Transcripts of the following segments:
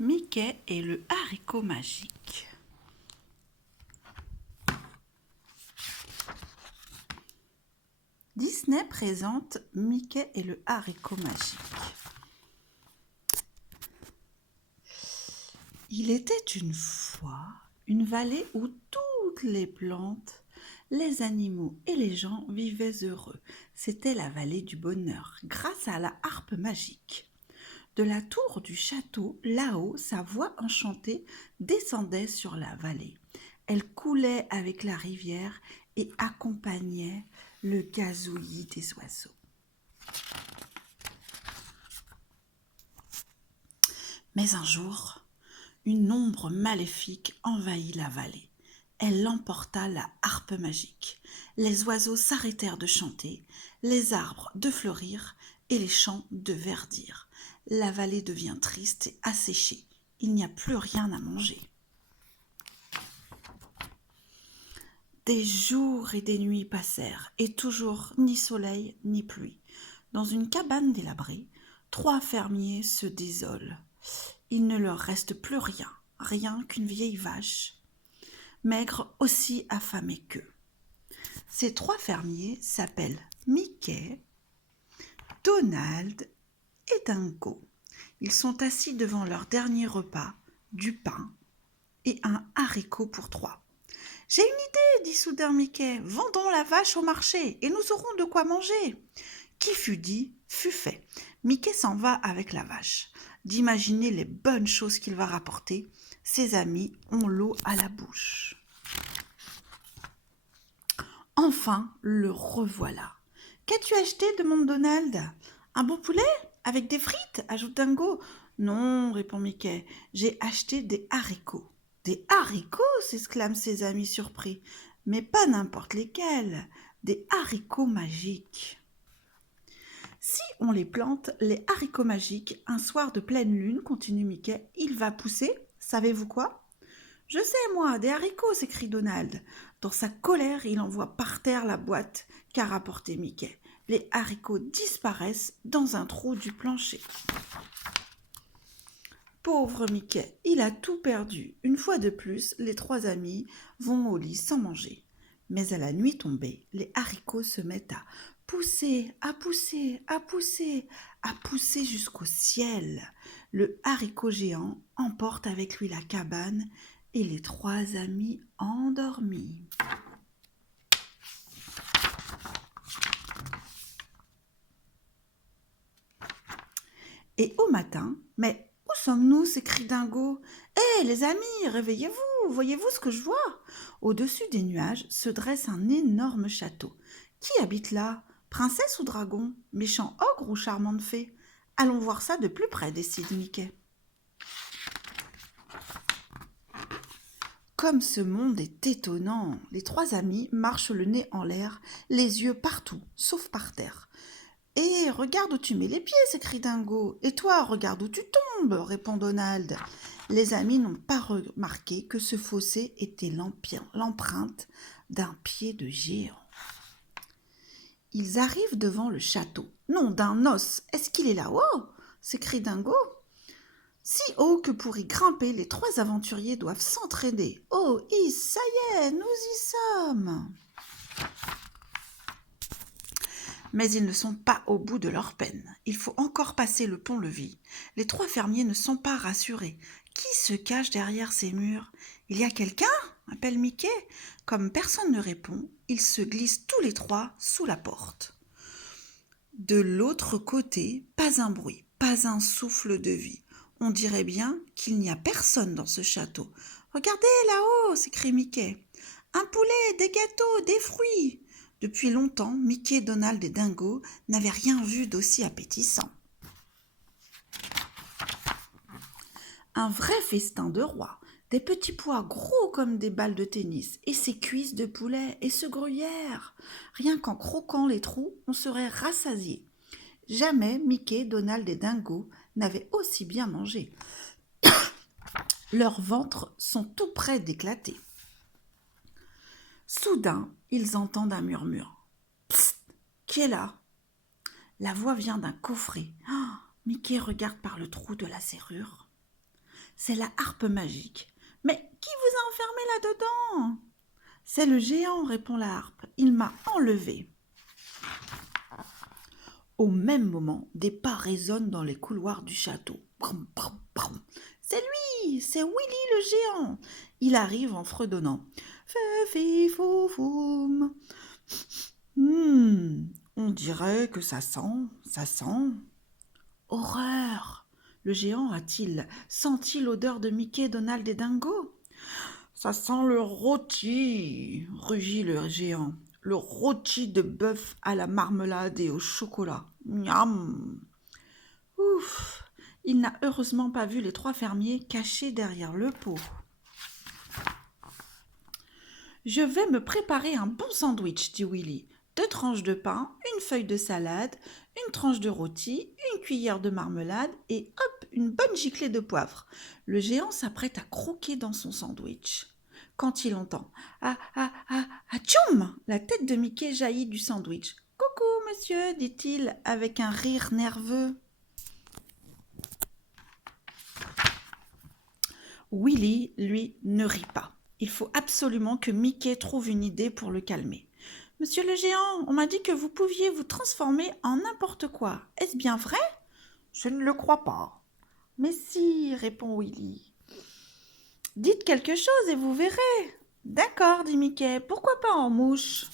Mickey et le haricot magique. Disney présente Mickey et le haricot magique. Il était une fois une vallée où toutes les plantes, les animaux et les gens vivaient heureux. C'était la vallée du bonheur, grâce à la harpe magique. De la tour du château, là-haut, sa voix enchantée descendait sur la vallée. Elle coulait avec la rivière et accompagnait le gazouillis des oiseaux. Mais un jour, une ombre maléfique envahit la vallée. Elle emporta la harpe magique. Les oiseaux s'arrêtèrent de chanter, les arbres de fleurir et les champs de verdir. La vallée devient triste et asséchée. Il n'y a plus rien à manger. Des jours et des nuits passèrent, et toujours ni soleil ni pluie. Dans une cabane délabrée, 3 fermiers se désolent. Il ne leur reste plus rien, rien qu'une vieille vache, maigre aussi affamée qu'eux. Ces 3 fermiers s'appellent Mickey, Donald et Dingo. Ils sont assis devant leur dernier repas, du pain et un haricot pour 3. « J'ai une idée, dit soudain Mickey, vendons la vache au marché et nous aurons de quoi manger. » Qui fut dit, fut fait. Mickey s'en va avec la vache. D'imaginer les bonnes choses qu'il va rapporter, ses amis ont l'eau à la bouche. Enfin, le revoilà. « Qu'as-tu acheté ?» demande Donald. « Un bon poulet avec des frites ?» ajoute Dingo. « Non, répond Mickey, j'ai acheté des haricots. »« Des haricots ?» s'exclament ses amis surpris. « Mais pas n'importe lesquels, des haricots magiques. » Si on les plante, les haricots magiques, un soir de pleine lune, continue Mickey, il va pousser, savez-vous quoi ? Je sais, moi, des haricots, s'écrie Donald. Dans sa colère, il envoie par terre la boîte qu'a rapportée Mickey. Les haricots disparaissent dans un trou du plancher. Pauvre Mickey, il a tout perdu. Une fois de plus, les 3 amis vont au lit sans manger. Mais à la nuit tombée, les haricots se mettent à pousser, à pousser, à pousser, à pousser jusqu'au ciel. Le haricot géant emporte avec lui la cabane et les 3 amis endormis. Et au matin, mais où sommes-nous ? S'écrie Dingo. Hé, les amis, réveillez-vous, voyez-vous ce que je vois ? Au-dessus des nuages se dresse un énorme château. Qui habite là ? Princesse ou dragon ? Méchant ogre ou charmante fée ? Allons voir ça de plus près, décide Mickey. Comme ce monde est étonnant, les 3 amis marchent le nez en l'air, les yeux partout, sauf par terre. « Hé, regarde où tu mets les pieds !» s'écrie Dingo. « Et toi, regarde où tu tombes !» répond Donald. Les amis n'ont pas remarqué que ce fossé était l'empreinte d'un pied de géant. Ils arrivent devant le château. « Non, d'un os ! Est-ce qu'il est là-haut ?» s'écrie Dingo. Si haut que pour y grimper, les 3 aventuriers doivent s'entraider. « Oh, ça y est, nous y sommes !» Mais ils ne sont pas au bout de leur peine. Il faut encore passer le pont-levis. Les 3 fermiers ne sont pas rassurés. Qui se cache derrière ces murs ? « Il y a quelqu'un ?» appelle Mickey. Comme personne ne répond, ils se glissent tous les 3 sous la porte. De l'autre côté, pas un bruit, pas un souffle de vie. On dirait bien qu'il n'y a personne dans ce château. « Regardez là-haut !» s'écrie Mickey. « Un poulet, des gâteaux, des fruits !» Depuis longtemps, Mickey, Donald et Dingo n'avaient rien vu d'aussi appétissant. Un vrai festin de roi, des petits pois gros comme des balles de tennis, et ces cuisses de poulet et ce gruyère. Rien qu'en croquant les trous, on serait rassasié. Jamais Mickey, Donald et Dingo n'avaient aussi bien mangé. Leurs ventres sont tout près d'éclater. Soudain, ils entendent un murmure. « Psst ! Qui est là ?» La voix vient d'un coffret. Oh, Mickey regarde par le trou de la serrure. C'est la harpe magique. Mais qui vous a enfermé là-dedans? C'est le géant, répond la harpe. Il m'a enlevé. Au même moment, des pas résonnent dans les couloirs du château. Brum, brum, brum. C'est lui, c'est Willy le géant. Il arrive en fredonnant. Fé-fi-fou-foum. On dirait que ça sent. Horreur! Le géant a-t-il senti l'odeur de Mickey, Donald et Dingo? Ça sent le rôti, rugit le géant. Le rôti de bœuf à la marmelade et au chocolat. Miam! Ouf! Il n'a heureusement pas vu les 3 fermiers cachés derrière le pot. Je vais me préparer un bon sandwich, dit Willy. 2 tranches de pain, une feuille de salade, une tranche de rôti, une cuillère de marmelade et hop, une bonne giclée de poivre. Le géant s'apprête à croquer dans son sandwich. Quand il entend « Ah, ah, ah, ah, tchoum !» La tête de Mickey jaillit du sandwich. « Coucou, monsieur !» dit-il avec un rire nerveux. Willy, lui, ne rit pas. Il faut absolument que Mickey trouve une idée pour le calmer. « Monsieur le géant, on m'a dit que vous pouviez vous transformer en n'importe quoi. Est-ce bien vrai ?»« Je ne le crois pas. »« Mais si, répond Willy. »« Dites quelque chose et vous verrez. »« D'accord, dit Mickey, pourquoi pas en mouche ?»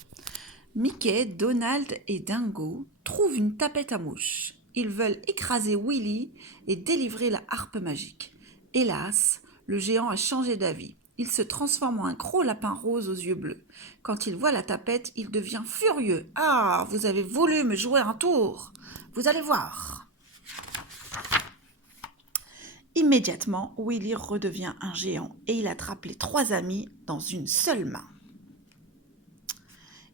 Mickey, Donald et Dingo trouvent une tapette à mouches. Ils veulent écraser Willy et délivrer la harpe magique. Hélas, le géant a changé d'avis. Il se transforme en un gros lapin rose aux yeux bleus. Quand il voit la tapette, il devient furieux. « Ah, vous avez voulu me jouer un tour. Vous allez voir. » Immédiatement, Willy redevient un géant et il attrape les 3 amis dans une seule main.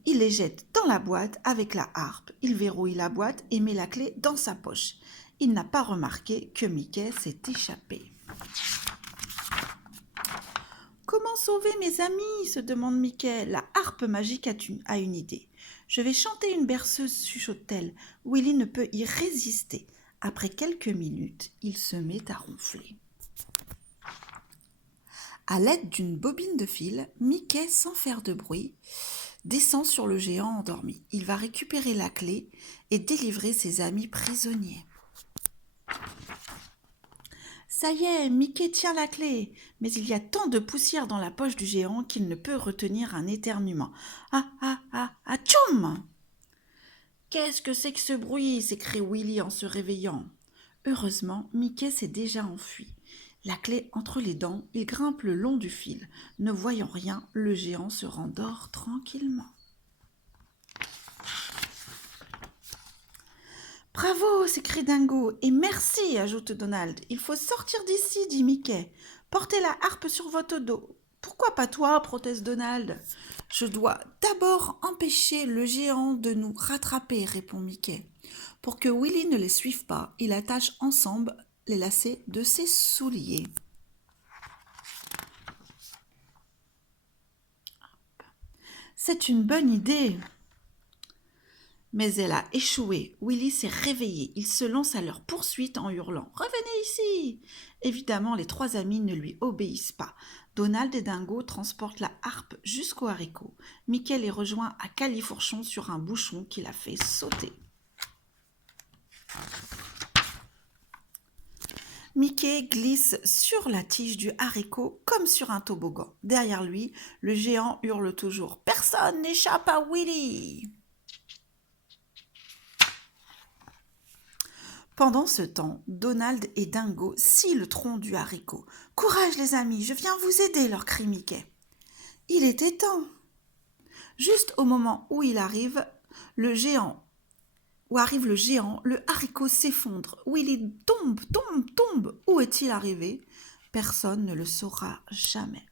Il les jette dans la boîte avec la harpe. Il verrouille la boîte et met la clé dans sa poche. Il n'a pas remarqué que Mickey s'est échappé. « Comment sauver mes amis ?» se demande Mickey. La harpe magique a une idée. « Je vais chanter une berceuse, chuchote-t-elle. Willy ne peut y résister. » Après quelques minutes, il se met à ronfler. À l'aide d'une bobine de fil, Mickey, sans faire de bruit, descend sur le géant endormi. Il va récupérer la clé et délivrer ses amis prisonniers. Ça y est, Mickey tient la clé, mais il y a tant de poussière dans la poche du géant qu'il ne peut retenir un éternuement. Ah, ah, ah, ah, tchoum ! Qu'est-ce que c'est que ce bruit ? S'écrie Willy en se réveillant. Heureusement, Mickey s'est déjà enfui. La clé entre les dents, il grimpe le long du fil. Ne voyant rien, le géant se rendort tranquillement. « Bravo !» s'écrie Dingo. « Et merci !» ajoute Donald. « Il faut sortir d'ici » dit Mickey. « Portez la harpe sur votre dos. »« Pourquoi pas toi ?» proteste Donald. « Je dois d'abord empêcher le géant de nous rattraper » répond Mickey. Pour que Willy ne les suive pas, il attache ensemble les lacets de ses souliers. C'est une bonne idée. Mais elle a échoué. Willy s'est réveillé. Il se lance à leur poursuite en hurlant « Revenez ici !» Évidemment, les 3 amis ne lui obéissent pas. Donald et Dingo transportent la harpe jusqu'au haricot. Mickey les rejoint à califourchon sur un bouchon qui l'a fait sauter. Mickey glisse sur la tige du haricot comme sur un toboggan. Derrière lui, le géant hurle toujours « Personne n'échappe à Willy !» Pendant ce temps, Donald et Dingo scient le tronc du haricot. « Courage les amis, je viens vous aider » leur crie Mickey. Il était temps. Juste au moment où arrive le géant, le haricot s'effondre. Willy tombe. Où est-il arrivé ? Personne ne le saura jamais.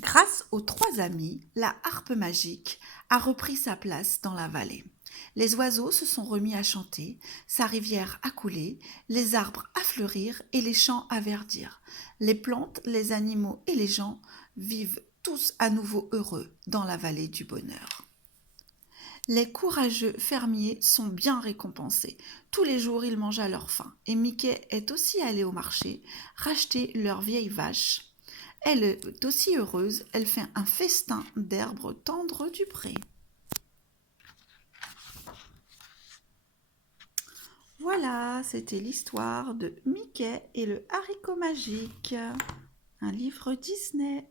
Grâce aux 3 amis, la harpe magique a repris sa place dans la vallée. Les oiseaux se sont remis à chanter, sa rivière a coulé, les arbres à fleurir et les champs à verdir. Les plantes, les animaux et les gens vivent tous à nouveau heureux dans la vallée du bonheur. Les courageux fermiers sont bien récompensés. Tous les jours, ils mangent à leur faim. Et Mickey est aussi allé au marché racheter leur vieille vache. Elle est aussi heureuse. Elle fait un festin d'herbes tendres du pré. Voilà, c'était l'histoire de Mickey et le haricot magique, un livre Disney.